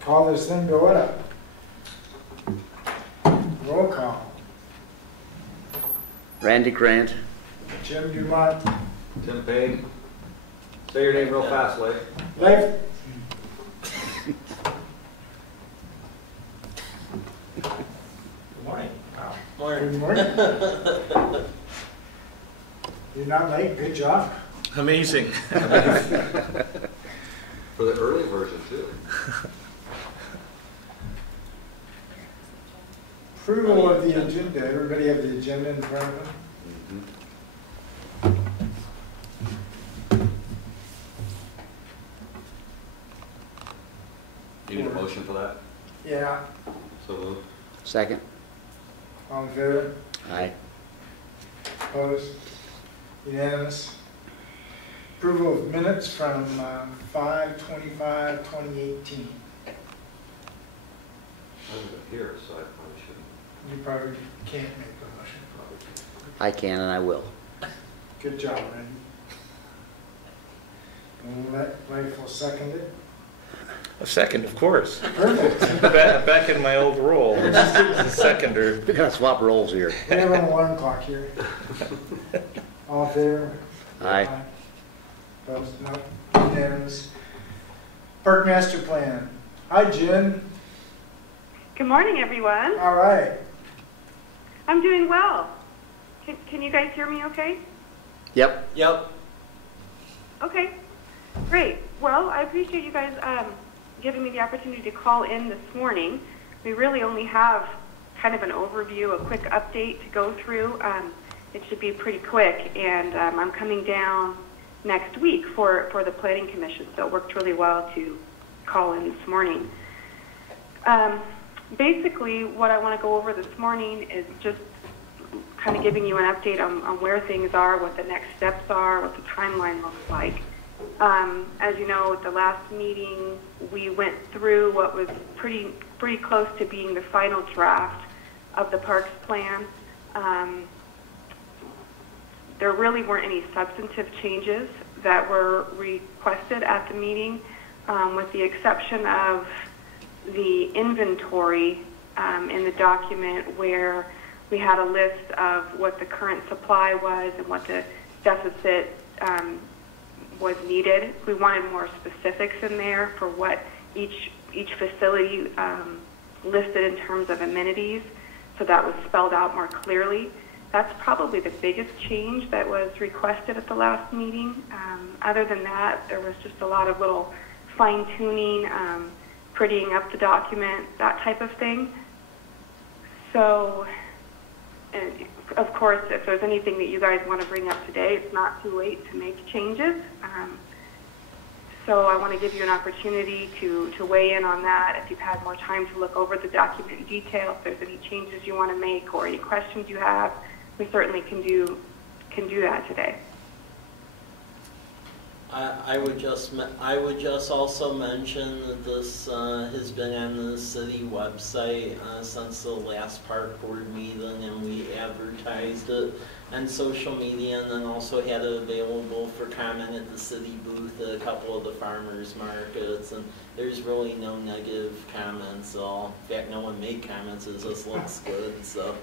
Call this thing to order. Roll call. Randy Grant. Jim Dumont. Tim Payne. Say your name real fast, Leif. Leif. Good morning. Good morning. You're not late. Good job. Amazing. For the early version, too. Approval of the agenda. Everybody have the agenda in front of them? You need a motion for that? Yeah. So moved. Second. All in favor? Aye. Opposed? Unanimous. Approval of minutes from 5/25/2018. I wasn't here, so I probably shouldn't. You probably can't make the motion. I can and I will. Good job, Randy. And Leif will second it. A second, of course. Perfect. Back in my old role, which is the seconder. We're gonna swap roles here. We have an alarm clock here. All in favor? Aye. Opposed? No. Unanimous. Park master plan. Hi, Jen. Good morning, everyone. All right. I'm doing well. Can you guys hear me okay? Yep. Yep. Okay, great. Well, I appreciate you guys giving me the opportunity to call in this morning. We really only have kind of an overview, a quick update to go through. It should be pretty quick, and I'm coming down next week for the Planning Commission, so it worked really well to call in this morning. Basically, what I want to go over this morning is just kind of giving you an update on where things are, what the next steps are, what the timeline looks like. As you know, at the last meeting, we went through what was pretty close to being the final draft of the parks plan. There really weren't any substantive changes that were requested at the meeting, with the exception of the inventory in the document where we had a list of what the current supply was and what the deficit was needed. We wanted more specifics in there for what each facility listed in terms of amenities, so that was spelled out more clearly. That's probably the biggest change that was requested at the last meeting. Other than that, there was just a lot of little fine-tuning, prettying up the document, that type of thing. So, and of course, if there's anything that you guys want to bring up today, it's not too late to make changes. So I want to give you an opportunity to weigh in on that. If you've had more time to look over the document in detail, if there's any changes you want to make or any questions you have, we certainly can do that today. I would just also mention that this has been on the city website since the last park board meeting, and we advertised it on social media, and then also had it available for comment at the city booth at a couple of the farmers markets. And there's really no negative comments at all. In fact, no one made comments. It just looks good. So.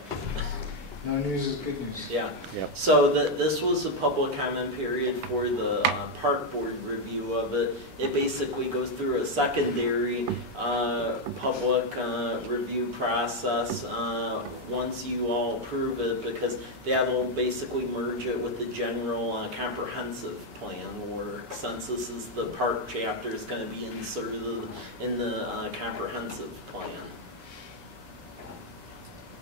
No news is good news. Yeah. Yep. So this was a public comment period for the park board review of it. It basically goes through a secondary public review process once you all approve it, because that'll basically merge it with the general comprehensive plan, or since this is the park chapter, is going to be inserted in the comprehensive plan.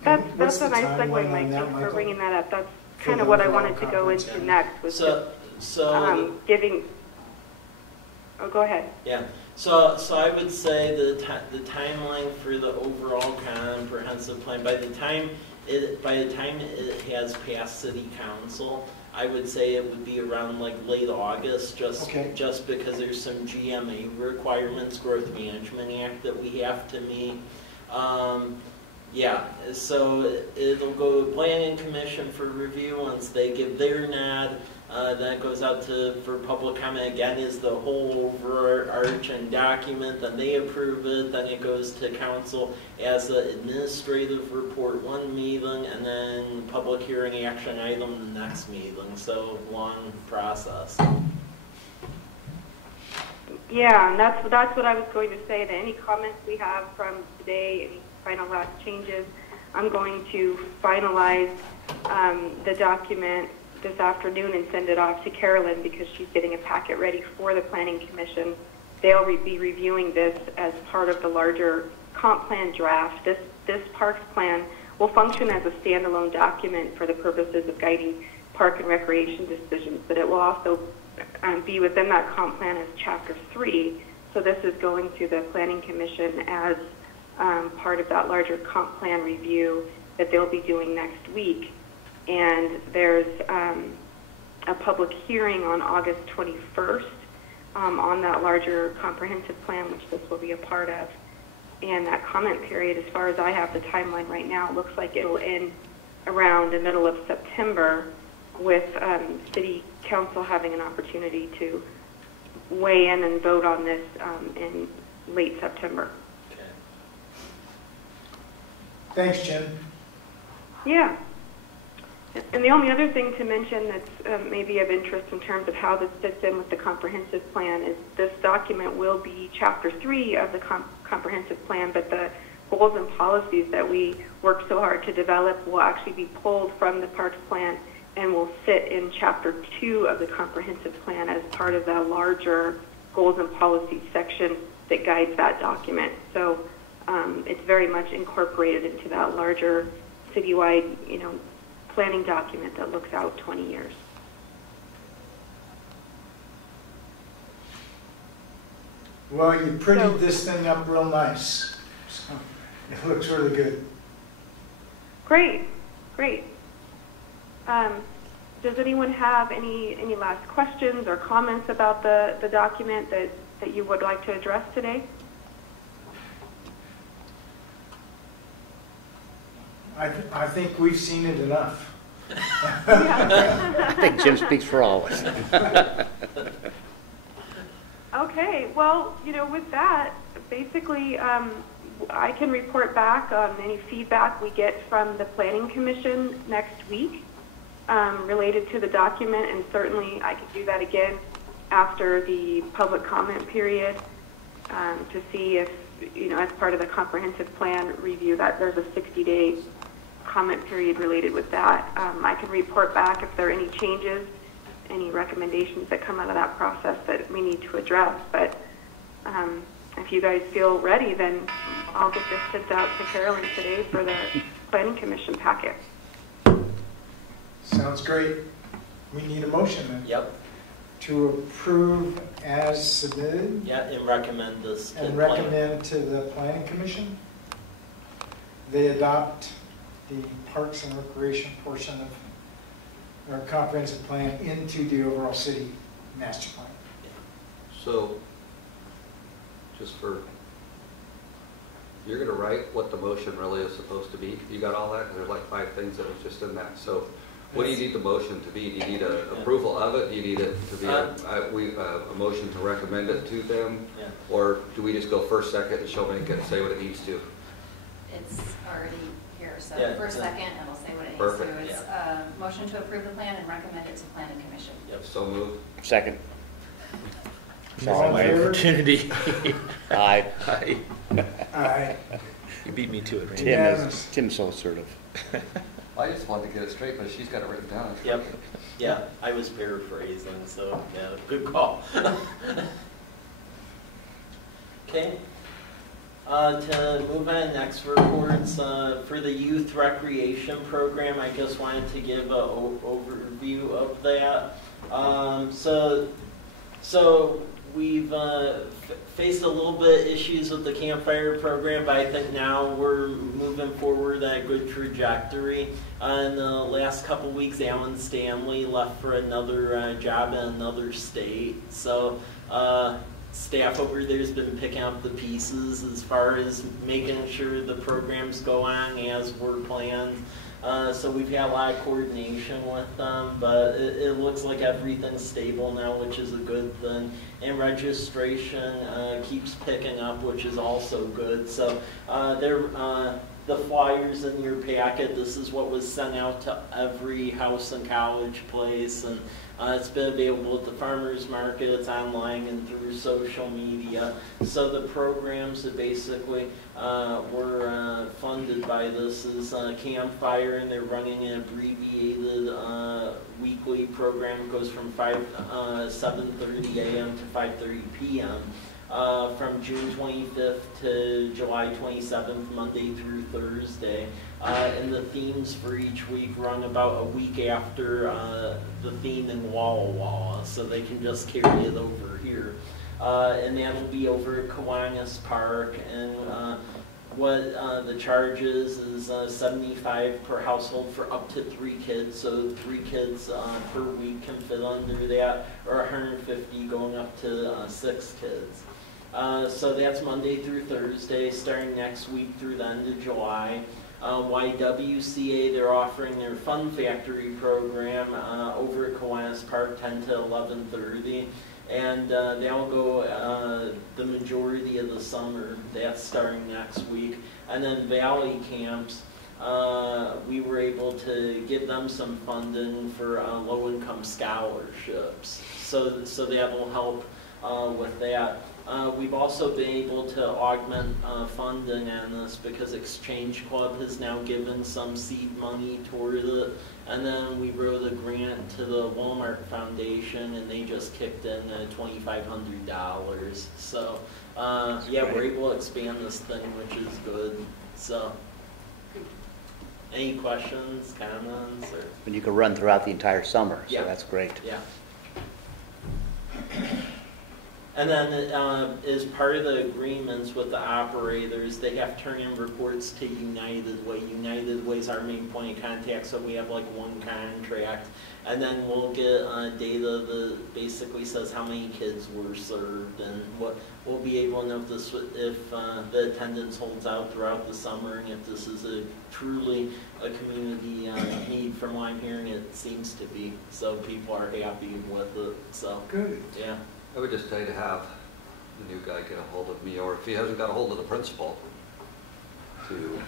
That's a nice segue, Mike. Thanks for bringing that up. That's kind of what I wanted to go into next. Was giving. Oh, go ahead. Yeah. So I would say the timeline for the overall comprehensive plan, by the time it has passed city council, I would say it would be around like late August, just because there's some GMA requirements, Growth Management Act, that we have to meet. Yeah, so it'll go to Planning Commission for review. Once they give their nod, Then it goes out for public comment again, is the whole overarching document, then they approve it, then it goes to council as an administrative report one meeting, and then public hearing action item the next meeting, so long process. Yeah, and that's what I was going to say, that any comments we have from today, any final last changes, I'm going to finalize the document this afternoon and send it off to Carolyn because she's getting a packet ready for the Planning Commission. They'll be reviewing this as part of the larger comp plan draft. This parks plan will function as a standalone document for the purposes of guiding park and recreation decisions, but it will also be within that comp plan as Chapter 3. So this is going to the Planning Commission as part of that larger comp plan review that they'll be doing next week. And there's a public hearing on August 21st on that larger comprehensive plan, which this will be a part of. And that comment period, as far as I have the timeline right now, looks like it'll end around the middle of September, with City Council having an opportunity to weigh in and vote on this in late September. Okay. Thanks, Jen. Yeah. And the only other thing to mention that's maybe of interest in terms of how this fits in with the comprehensive plan is this document will be Chapter 3 of the comprehensive plan, but the goals and policies that we worked so hard to develop will actually be pulled from the parks plan and will sit in Chapter 2 of the comprehensive plan as part of the larger goals and policies section that guides that document. So it's very much incorporated into that larger citywide, planning document that looks out 20 years. Well, you prettied this thing up real nice. So it looks really good. Great, great. Does anyone have any last questions or comments about the document that you would like to address today? I think we've seen it enough. I think Jim speaks for all of us. Okay, well, with that, basically, I can report back on any feedback we get from the Planning Commission next week related to the document, and certainly I could do that again after the public comment period to see if, as part of the comprehensive plan review, that there's a 60-day comment period related with that. I can report back if there are any changes, any recommendations that come out of that process that we need to address. But if you guys feel ready, then I'll get this sent out to Carolyn today for the Planning Commission packet. Sounds great. We need a motion then. Yep. To approve as submitted. Yeah, and recommend this to And the plan. recommend to the Planning Commission. They adopt the Parks and Recreation portion of our comprehensive plan into the overall city master plan. So, you're gonna write what the motion really is supposed to be? You got all that? 'Cause there's like 5 things that was just in that. So, what do you need the motion to be? Do you need an approval of it? Do you need it to be a motion to recommend it to them? Yeah. Or do we just go first, second, and she'll make it and say what it needs to? It's already here, so Yeah, first, yeah. second, and we'll say what it needs Perfect. to. It's motion to approve the plan and recommend it to Planning Commission. Yep. So move. Second. All in My favor? opportunity. Aye. Aye. Aye. You beat me to it, Randy. Unanimous. Tim's so assertive. I just wanted to get it straight, but she's got it written down. Yep. Yeah, I was paraphrasing, so yeah, good call. Okay. To move on, next reports for the youth recreation program. I just wanted to give an overview of that. So we've faced a little bit issues with the campfire program, but I think now we're moving forward at a good trajectory. In the last couple weeks, Alan Stanley left for another job in another state. So staff over there has been picking up the pieces as far as making sure the programs go on as were planned. So we've had a lot of coordination with them, but it looks like everything's stable now, which is a good thing. And registration keeps picking up, which is also good. So the flyers in your packet, this is what was sent out to every house and college place, and it's been available at the farmers markets, online, and through social media. So the programs that basically were funded by this is Campfire, and they're running an abbreviated weekly program. It goes from 7:30 a.m. to 5:30 p.m. From June 25th to July 27th, Monday through Thursday. And the themes for each week run about a week after the theme in Walla Walla, so they can just carry it over here. And that'll be over at Kiwanis Park, and what the charge is $75 per household for up to 3 kids, so 3 kids per week can fit under that, or $150 going up to 6 kids. So that's Monday through Thursday, starting next week through the end of July. YWCA, they're offering their Fun Factory program over at Kiwanis Park, 10 to 11:30. And that'll go the majority of the summer. That's starting next week. And then Valley Camps, we were able to give them some funding for low-income scholarships. So that will help with that. We've also been able to augment funding on this because Exchange Club has now given some seed money toward it. And then we wrote a grant to the Walmart Foundation, and they just kicked in $2,500. So, yeah, we're able to expand this thing, which is good. So, any questions, comments? Or? And you can run throughout the entire summer, so Yeah. that's great. Yeah. And then as part of the agreements with the operators, they have to turn in reports to United Way. United Way is our main point of contact, so we have like one contract. And then we'll get data that basically says how many kids were served, and what we'll be able to know if the attendance holds out throughout the summer, and if this is truly a community need. From what I'm hearing, it seems to be. So people are happy with it. So Good. yeah. I would just say to have the new guy get a hold of me, or if he hasn't got a hold of the principal, to...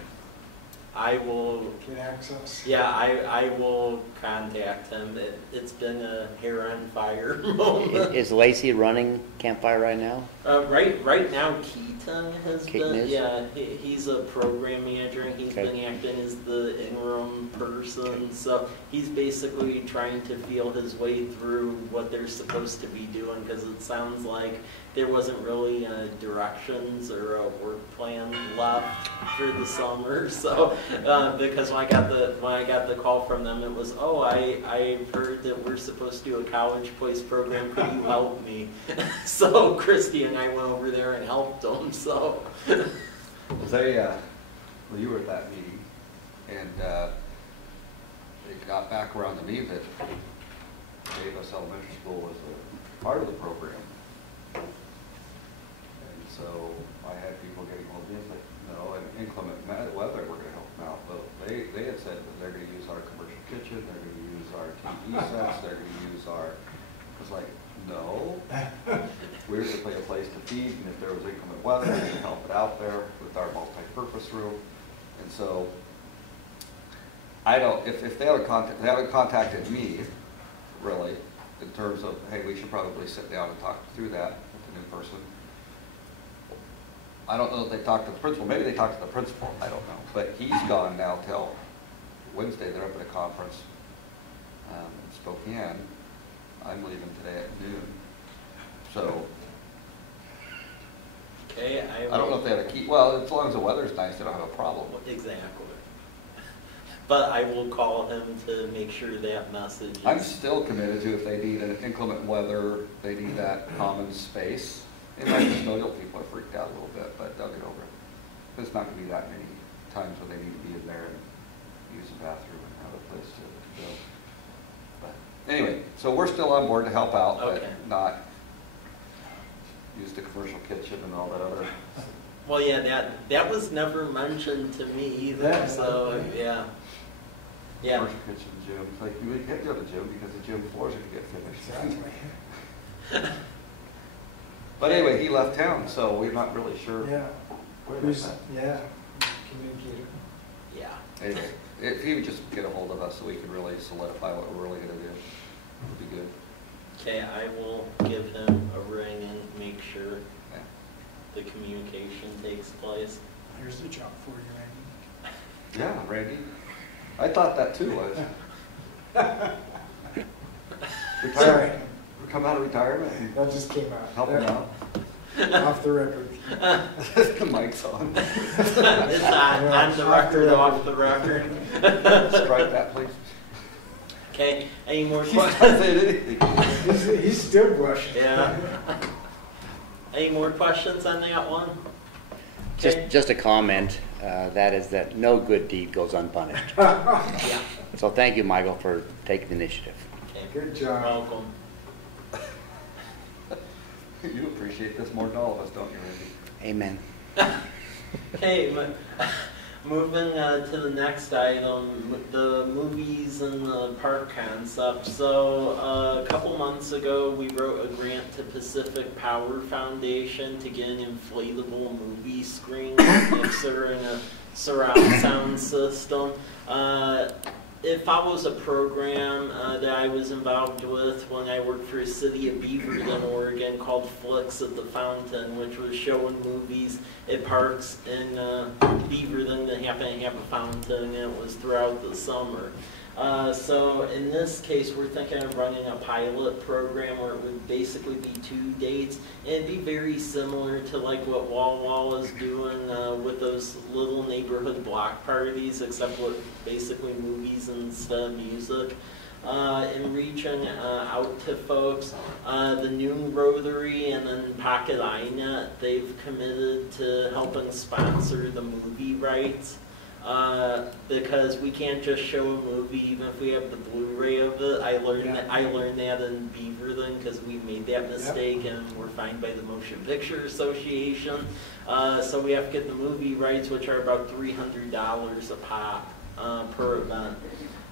I will, Get access. yeah, I will contact him. It's been a hair on fire moment. Is Lacey running Campfire right now? Right now, Keaton has Keaton been, is? yeah, he's a program manager, and he's Okay. been acting as the interim person. So he's basically trying to feel his way through what they're supposed to be doing, because it sounds like there wasn't really directions or a work plan left for the summer. So because when I got the call from them, it was, oh, I heard that we're supposed to do a college place program. Could you help me? So Christy and I went over there and helped them. So They, well, you were at that meeting, and they got back around to me that Davis Elementary School was a part of the program. And so I had people getting hold of me, like, no, and inclement weather, we're going to help them out. But they had said that they're going to use our commercial kitchen, they're going to use our TV sets, they're going to use our, I was like, no. We're going to play a place to feed, and if there was inclement weather, we can help it out there with our multi-purpose room. And so, I don't, if they haven't contacted me, really, in terms of, hey, we should probably sit down and talk through that with the new person. I don't know if they talked to the principal. Maybe they talked to the principal. I don't know. But he's gone now till Wednesday. They're up at a conference in Spokane. I'm leaving today at noon. So, okay, I don't know if they have a key. Well, as long as the weather's nice, they don't have a problem. Exactly. But I will call him to make sure that message is... I'm still committed to, if they need an inclement weather, they need that common space. It might custodial people are freaked out a little bit, but they'll get over it. There's not going to be that many times when they need to be in there and use the bathroom and have a place to go. But anyway, so we're still on board to help out, Okay. but not use the commercial kitchen and all that other. Well, yeah, that was never mentioned to me either, so, yeah. Yeah. First pitch in June. It's like, we can't go to June because the gym floors are gonna get finished. Exactly. But anyway, he left town, so we're not really sure. Yeah. where Who's, that's at. yeah, communicator. Yeah. Anyway, if he would just get a hold of us so we can really solidify what we're really gonna do, would be good. Okay, I will give him a ring and make sure Yeah. the communication takes place. Here's the job for you, Randy. Yeah, Randy. I thought that too, was. Sorry, Come out of retirement and that just came out. help him out. Off the record. The mic's on. It's on the record, off the record. Strike that, please. Okay, any more He's not questions? saying anything. He's still blushing. Yeah. Any more questions on that one? Okay. Just a comment, that is that no good deed goes unpunished. Yeah. So thank you, Michael, for taking the initiative. Okay. Good job. Welcome. You appreciate this more than all of us, don't you, Randy? Amen. Okay, moving to the next item, the movies and the park concept. So a couple months ago, we wrote a grant to Pacific Power Foundation to get an inflatable movie screen, considering a surround sound system. It follows a program that I was involved with when I worked for the city of Beaverton, Oregon, called Flicks at the Fountain, which was showing movies at parks in Beaverton that happened to have a fountain, and it was throughout the summer. So in this case, we're thinking of running a pilot program where it would basically be 2 dates. And it'd be very similar to like what Wall Wall is doing with those little neighborhood block parties, except with basically movies instead of music. In reaching out to folks, the Noon Rotary and then Pocket INET, they've committed to helping sponsor the movie rights. Because we can't just show a movie even if we have the Blu-ray of it. I learned that in Beaverton because we made that mistake and we're fined by the Motion Picture Association. So we have to get the movie rights, which are about $300 a pop per event.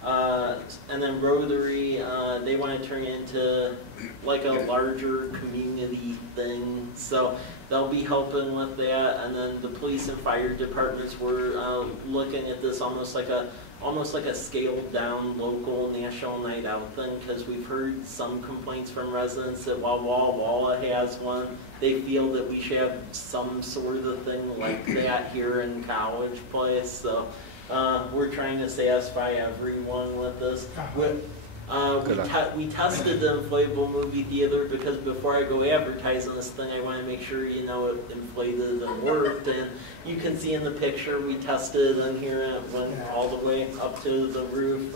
And then Rotary, they want to turn it into like a larger community thing. So they'll be helping with that. And then the police and fire departments were looking at this almost like a scaled down local national night out thing, because we've heard some complaints from residents that while Walla Walla has one, they feel that we should have some sort of thing like that here in College Place. So we're trying to satisfy everyone with this. We tested the inflatable movie theater because before I go advertising this thing, I want to make sure you know it inflated and worked. And you can see in the picture we tested in here and it went all the way up to the roof.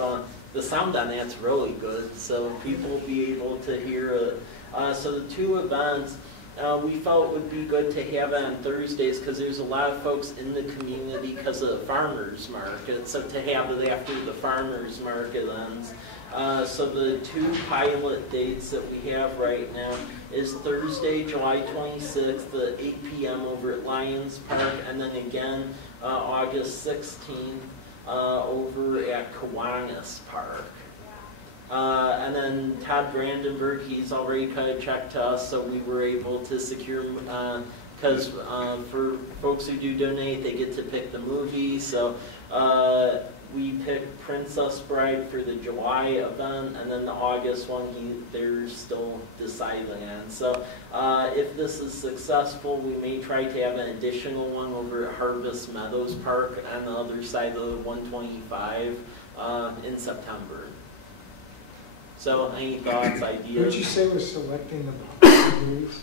The sound on that's really good, so people will be able to hear it. So the 2 events, we felt it would be good to have it on Thursdays because there's a lot of folks in the community because of the farmers market. So to have it after the farmers market ends. So the 2 pilot dates that we have right now is Thursday, July 26th at 8 p.m. over at Lions Park, and then again August 16th over at Kiwanis Park. And then Todd Brandenburg, he's already kind of checked to us, so we were able to secure, because for folks who do donate, they get to pick the movie. So we picked Princess Bride for the July event, and then the August one, they're still deciding on. So if this is successful, we may try to have an additional one over at Harvest Meadows Park on the other side of the 125 in September. So any thoughts, ideas? Who did you say was selecting the movies?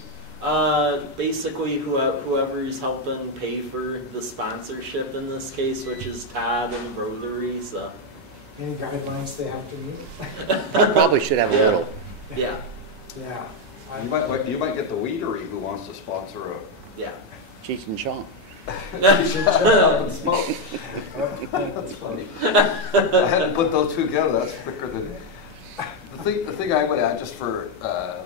Basically, whoever is helping pay for the sponsorship in this case, which is Todd and Rotary. So. Any guidelines they have to meet? Probably should have a little. Yeah. Yeah. You might get the Weedery who wants to sponsor a Yeah. Cheech and Chong. up and smoke. That's funny. I hadn't put those 2 together. That's quicker than the thing I would add, just for a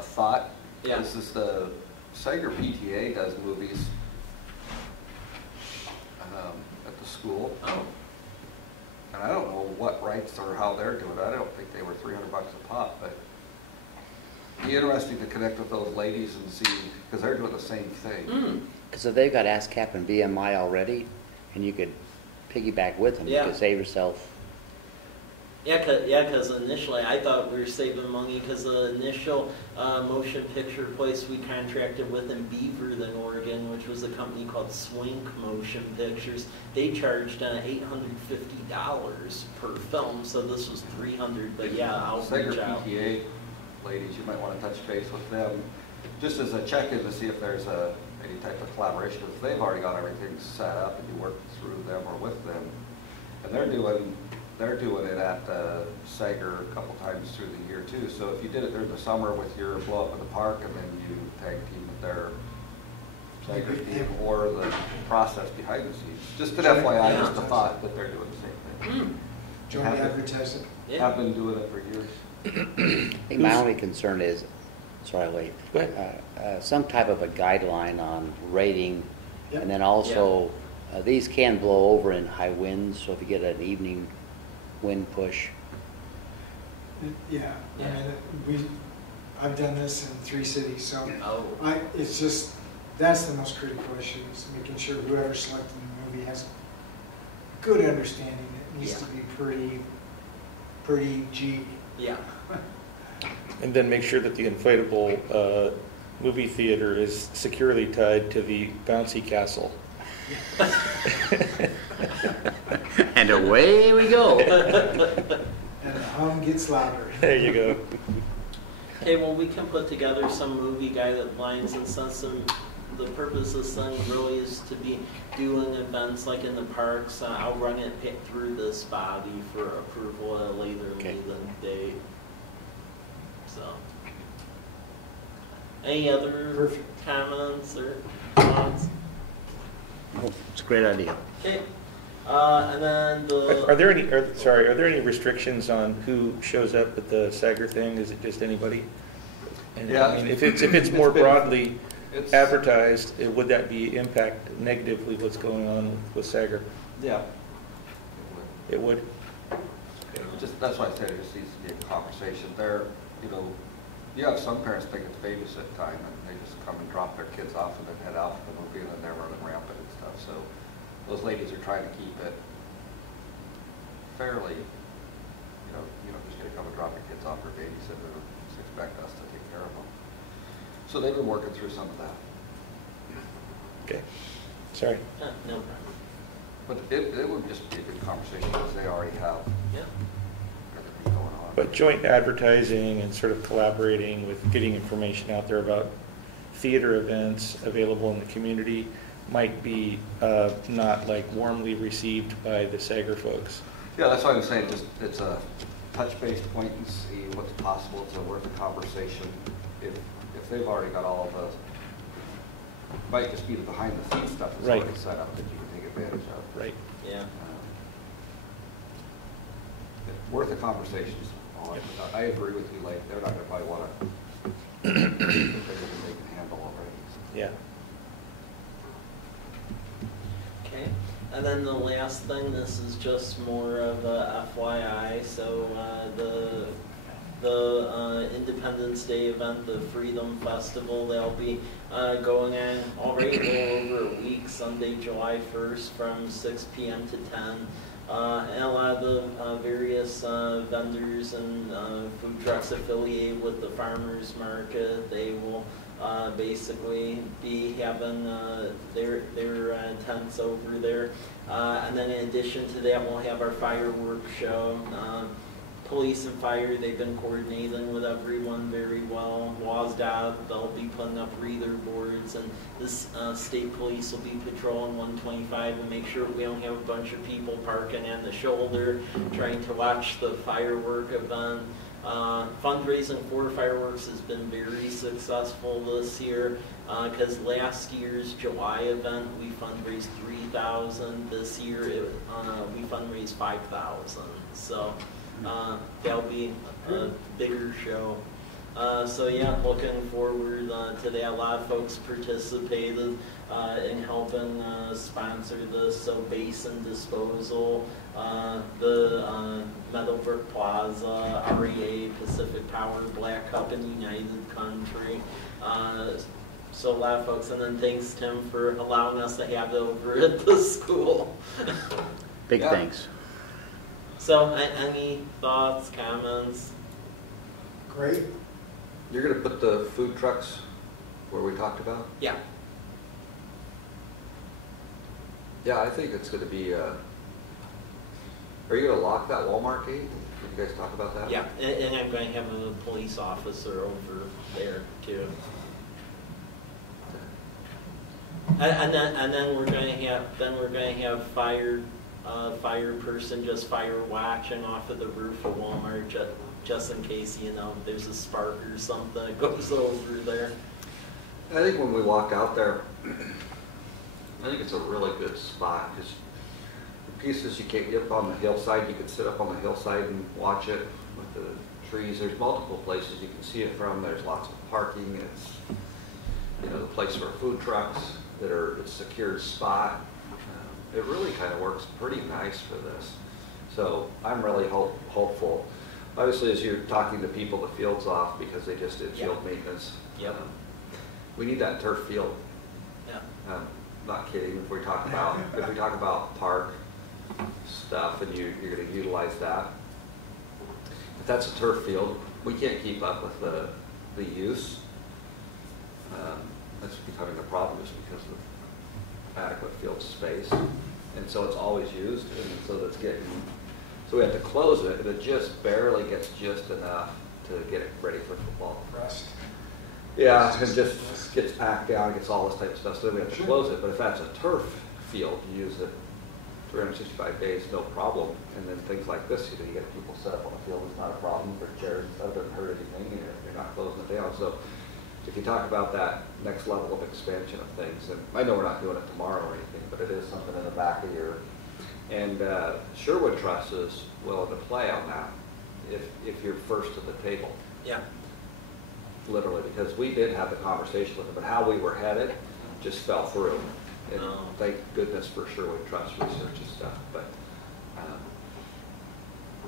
thought. Yeah. This is the Sager PTA does movies at the school. Oh. And I don't know what or how they're doing it. I don't think they were $300 a pop, but it'd be interesting to connect with those ladies and see, because they're doing the same thing. Because if they've got ASCAP and BMI already, and you could piggyback with them, you Yeah. could save yourself. Because initially I thought we were saving money because the initial motion picture place we contracted with in Beaverton, Oregon, which was a company called Swink Motion Pictures, they charged $850 per film, so this was $300. But yeah, I'll Sager reach out. PTA ladies, you might want to touch base with them, just as a check-in to see if there's any type of collaboration, because they've already got everything set up, and you work through them or with them, and they're doing it at Sager a couple times through the year too. So if you did it during the summer with your blow up in the park, and then you tag team with their Sager team, or the process behind the scenes, just an FYI, just a thought that they're doing the same thing. Joint advertising. Yeah. I've been doing it for years. I think my only concern is, sorry, wait, Go ahead. some type of a guideline on rating, Yep. and then also, these can blow over in high winds, so if you get an evening wind push, Yeah, I mean, I've done this in 3 cities, so Oh. it's just, that's the most critical issue, is making sure whoever's selecting the movie has good understanding. It needs Yeah. to be pretty G. Yeah. And then make sure that the inflatable movie theater is securely tied to the bouncy castle. and away we go. And the hum gets louder. There you go. Okay, well, we can put together some movie guidelines, and since the purpose of this thing really is to be doing events like in the parks, I'll run it through this body for approval at a later meeting date. So, any other Perfect. comments or thoughts? Oh, it's a great idea. Okay, and then Are the, there any restrictions on who shows up at the Sager thing? Is it just anybody? And, Yeah. I mean, if it's more broadly It's- advertised, would that be impact negatively what's going on with Sager? Yeah. It would. Just, that's why I said it just needs to be a conversation there. You have some parents think it's babysit time, and they just come and drop their kids off and then head out for the movie, and then they're running rampant and stuff. So those ladies are trying to keep it fairly, you don't just gonna come and drop your kids off for babysit and just expect us to take care of them. So they've been working through some of that. Okay. Sorry. no problem. But it would just be a good conversation, because they already have Yeah. everything going on. But joint advertising and sort of collaborating with getting information out there about theater events available in the community might be not like warmly received by the Sager folks. Yeah, that's why I'm saying just it's a touch base point and see what's possible. It's worth a conversation. If they've already got all of the, might just be the behind the scenes stuff that's Right. already set up that you can take advantage of. Right. Yeah. Worth a conversation. I agree with you, like, they're not gonna probably wanna, they can handle already. Yeah. Okay, and then the last thing, this is just more of a FYI, so the Independence Day event, the Freedom Festival, they'll be going on already a little over a week, Sunday, July 1st from 6 p.m. to 10. And a lot of the various vendors and food trucks affiliated with the farmers market, they will basically be having their tents over there. And then in addition to that, we'll have our fireworks show. Police and fire, they've been coordinating with everyone very well. WASDOT, they'll be putting up reader boards, and this state police will be patrolling 125 and make sure we don't have a bunch of people parking on the shoulder trying to watch the firework event. Fundraising for fireworks has been very successful this year because last year's July event we fundraised $3,000. This year we fundraised $5,000. So that'll be a bigger show. So yeah, looking forward to that. A lot of folks participated. in helping sponsor this. So basin disposal, the Meadowbrook Plaza, REA, Pacific Power, Black Cup, and United Country. So a lot of folks, and then thanks Tim for allowing us to have it over at the school. Big Yeah. thanks. So any thoughts, comments? Great. You're gonna put the food trucks where we talked about? Yeah. Yeah, I think it's gonna be, are you gonna lock that Walmart gate? Did you guys talk about that? Yeah, and I'm going to have a police officer over there too. And then we're going to have fire person just fire watching off of the roof of Walmart just in case, you know, there's a spark or something that goes over there. I think when we walk out there, I think it's a really good spot because the pieces you can't get up on the hillside, you can sit up on the hillside and watch it with the trees. There's multiple places you can see it from. There's lots of parking. It's, you know, the place for food trucks that are a secured spot. It really kind of works pretty nice for this. So I'm really hopeful. Obviously, as you're talking to people, the field's off because they just did field maintenance. Yep. We need that turf field. Yeah. Not kidding. If we talk about park stuff and you're going to utilize that, if that's a turf field, we can't keep up with the use. That's becoming a problem just because of adequate field space, and so it's always used, and so that's getting. So we have to close it, and it just barely gets just enough to get it ready for football. Rust. Yeah, and just gets packed down, gets all this type of stuff, so then we have to close it. But if that's a turf field, you use it 365 days, no problem. And then things like this, you know, you get people set up on the field, it's not a problem for chairs and stuff, doesn't hurt anything, you're not closing it down. So if you talk about that next level of expansion of things, and I know we're not doing it tomorrow or anything, but it is something in the back of your, and Sherwood Trust is willing to play on that if you're first to the table. Yeah. Literally, because we did have the conversation with them, but how we were headed just fell through. And thank goodness for Sherwood Trust research and stuff, but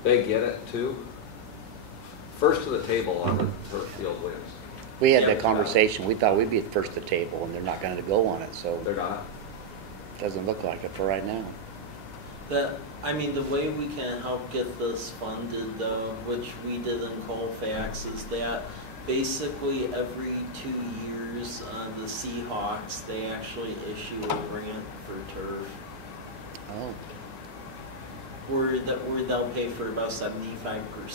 they get it too. First to the table on the turf field wins. We had that conversation. We thought we'd be at first at the table, and they're not going to go on it, so They're not. doesn't look like it for right now. I mean, the way we can help get this funded, though, which we did in Colfax, is that basically every 2 years, the Seahawks, they actually issue a grant for turf. Oh, Where they'll pay for about 75%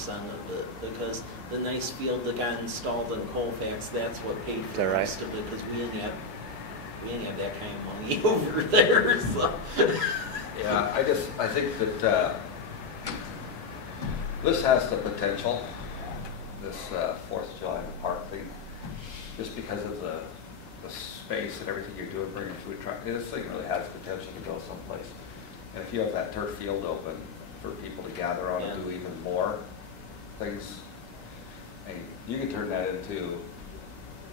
of it, because the nice field that got installed in Colfax, that's what paid for that most of it, because we didn't have that kind of money over there. So. Yeah, I think that this has the potential, this 4th of July in the park thing, just because of the space and everything you're doing, bringing a food truck. This thing really has potential to go someplace. And if you have that turf field open for people to gather on and do even more things, and you can turn that into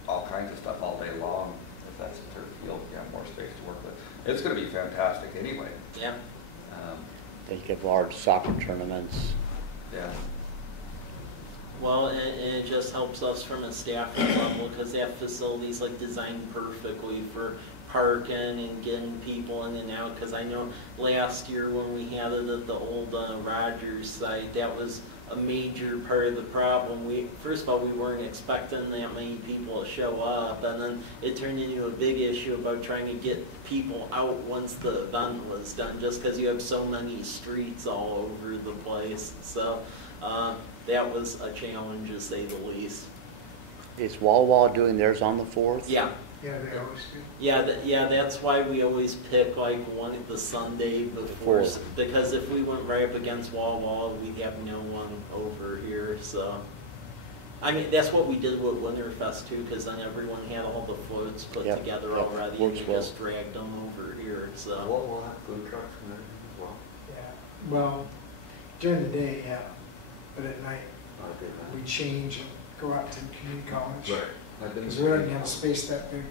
all kinds of stuff all day long. If that's a turf field, you have more space to work with. It's going to be fantastic anyway. Yeah. they could have large soccer tournaments. Yeah. Well, and it just helps us from a staffing level, because that facility's like designed perfectly for parking and getting people in and out. Because I know last year when we had it at the old Rogers site, that was a major part of the problem. First of all, we weren't expecting that many people to show up, and then it turned into a big issue about trying to get people out once the event was done, just because you have so many streets all over the place. So that was a challenge, to say the least. Is Wawa doing theirs on the 4th? Yeah. Yeah, they always do. Yeah, that's why we always pick like the Sunday before, because if we went right up against Wawa, we'd have no one over here. So, I mean, that's what we did with Winterfest too, because then everyone had all the floats put together already, and we just dragged them over here. So, What will have food trucks in there as well? Yeah, well, during the day, yeah, but at night, Okay, we change and go out to community college. right. Because we don't have space that big.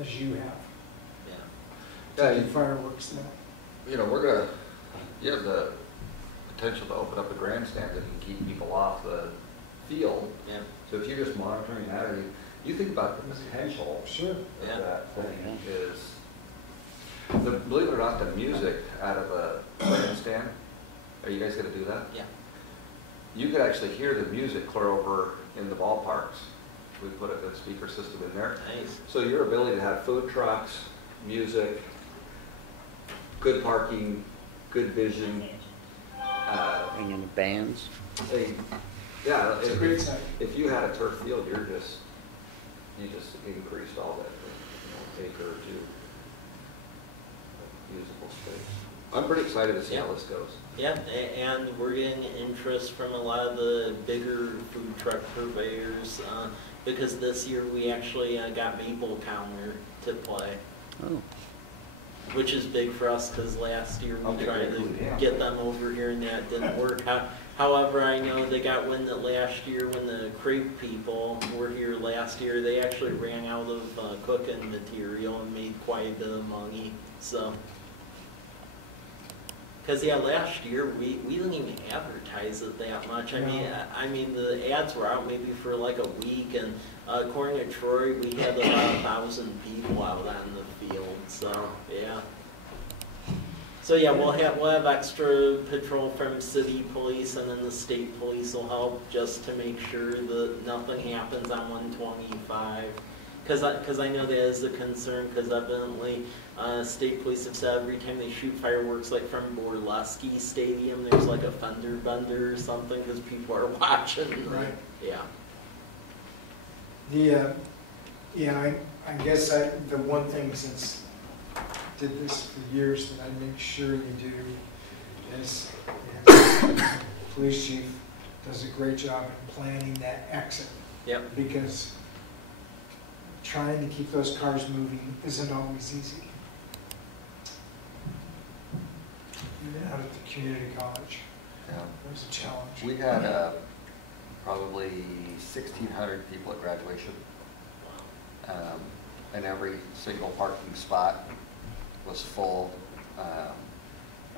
as you have. Yeah. Yeah, To do fireworks then. you know, you have the potential to open up a grandstand that can keep people off the field. Yeah. So if you're just monitoring that, or you think about the potential Sure. of Yeah. that thing is, believe it or not, the music out of a grandstand, are you guys gonna do that? Yeah. You could actually hear the music clear over in the ballparks. We put a speaker system in there. Nice. So your ability to have food trucks, music, good parking, good vision, Bring in the bands. yeah, It's a great site. if you had a turf field, you just increased all that, acre or two of usable space. I'm pretty excited to see how this goes. Yeah, and we're getting interest from a lot of the bigger food truck purveyors, because this year we actually got Maple Counter to play, Oh, which is big for us because last year we Okay, tried cool, to yeah. get them over here and that didn't work. However, I know they got wind that last year when the crepe people were here last year, they actually ran out of cooking material and made quite a bit of money, so. Because yeah, last year we didn't even advertise it that much. I mean the ads were out maybe for like a week, and according to Troy, we had about 1,000 people out on the field. So yeah. So yeah, we'll have extra patrol from city police, and then the state police will help just to make sure that nothing happens on 125. Because I know that is a concern, because evidently state police have said every time they shoot fireworks, like from Borleski Stadium, there's like a fender bender or something because people are watching. Right. Yeah. I guess the one thing, since I did this for years, that I make sure you do is the police chief does a great job in planning that exit. Yep. Because trying to keep those cars moving isn't always easy. Even out at the community college, Yeah. it was a challenge. We had probably 1,600 people at graduation. And every single parking spot was full.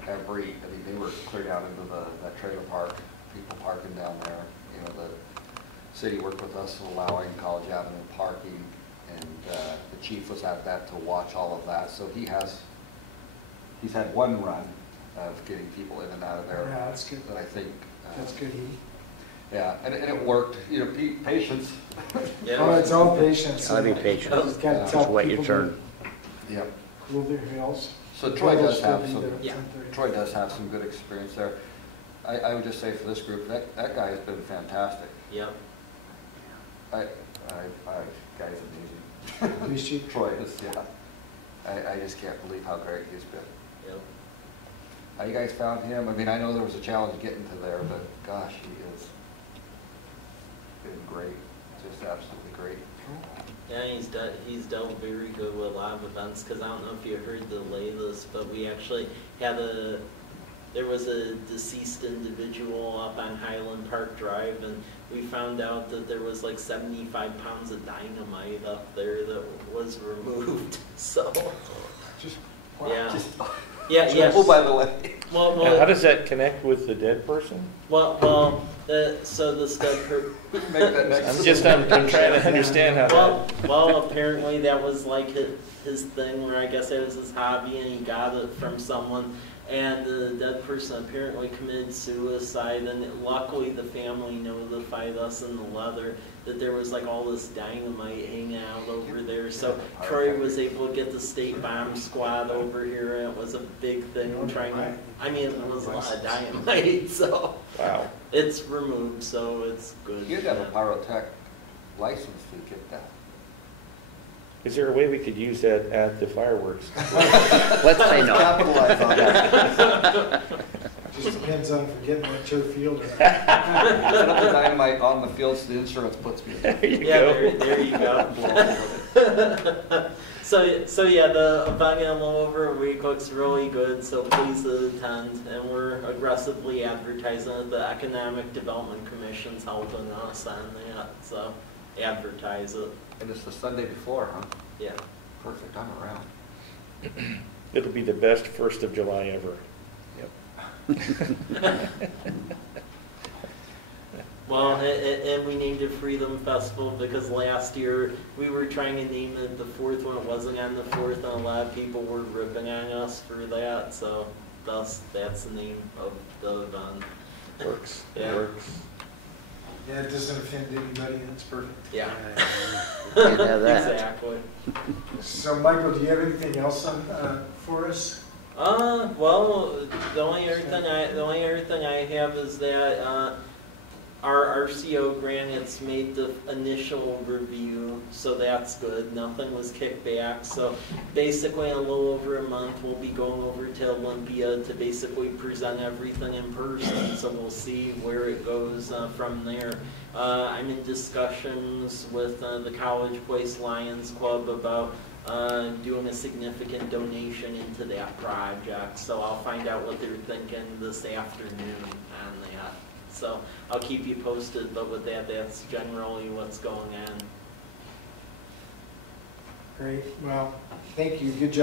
They were clear down into that trailer park, people parking down there. You know, the city worked with us allowing College Avenue parking, and the chief was at that to watch all of that. So he's had one run of getting people in and out of there. Yeah, that's good. That I think. That's good. Yeah, and it worked. You know, patience. Yeah. Oh, it's all patience. gotta be patient. Just gotta Just tell wait your people turn. Yep. to cool their heels. So Troy does have Still be some. there at Yeah. 10:30. Troy does have some good experience there. I would just say for this group, that guy has been fantastic. Yep. Guy's amazing. Police chief? Troy is, yeah. I just can't believe how great he's been. Yep. How you guys found him? I mean, I know there was a challenge getting to there, but gosh, he has been great, just absolutely great. Yeah, he's dealt very good with a lot of events, because I don't know if you heard the latest, but we actually had there was a deceased individual up on Highland Park Drive, and we found out that there was like 75 pounds of dynamite up there that was removed, so. Just, Yeah. Yeah. Oh, by the way. Well, Now, how does that connect with the dead person? so this dead person. Make that next. I'm trying to understand how that. Well, apparently that was like his thing, where I guess it was his hobby and he got it from someone, and the dead person apparently committed suicide, and luckily the family notified us in the letter that there was like all this dynamite hanging out over there, so Troy was able to get the state bomb squad over here, and it was a big thing it was a lot of dynamite, so. Wow. It's removed, so it's good. You'd have a pyrotech license to get that. Is there a way we could use that at the fireworks? Let's say no. Capitalize on that. just depends on if we're getting that turf field or not. Set up the dynamite on the field so the insurance puts me in. There you Yeah, go. there you go. So yeah, the event in a little over a week looks really good, so please attend. And we're aggressively advertising it. The Economic Development Commission's helping us on that, so. advertise it. And it's the Sunday before, huh? Yeah. Perfect, I'm around. It'll be the best 1st of July ever. Yep. Well, and we named it Freedom Festival because last year we were trying to name it the 4th when it wasn't on the 4th, and a lot of people were ripping on us for that. So, thus, that's the name of the event. Works. Yeah. Works. Yeah, it doesn't offend anybody, that's perfect. Yeah. Can't have that. Exactly. So, Michael, do you have anything else for us? Well, the only other thing I have is that our RCO grant, it's made the initial review, so that's good. Nothing was kicked back. So basically, in a little over a month, we'll be going over to Olympia to basically present everything in person. So we'll see where it goes from there. I'm in discussions with the College Place Lions Club about doing a significant donation into that project. So I'll find out what they're thinking this afternoon on that. So I'll keep you posted, but with that, that's generally what's going on. Great, well, thank you, good job.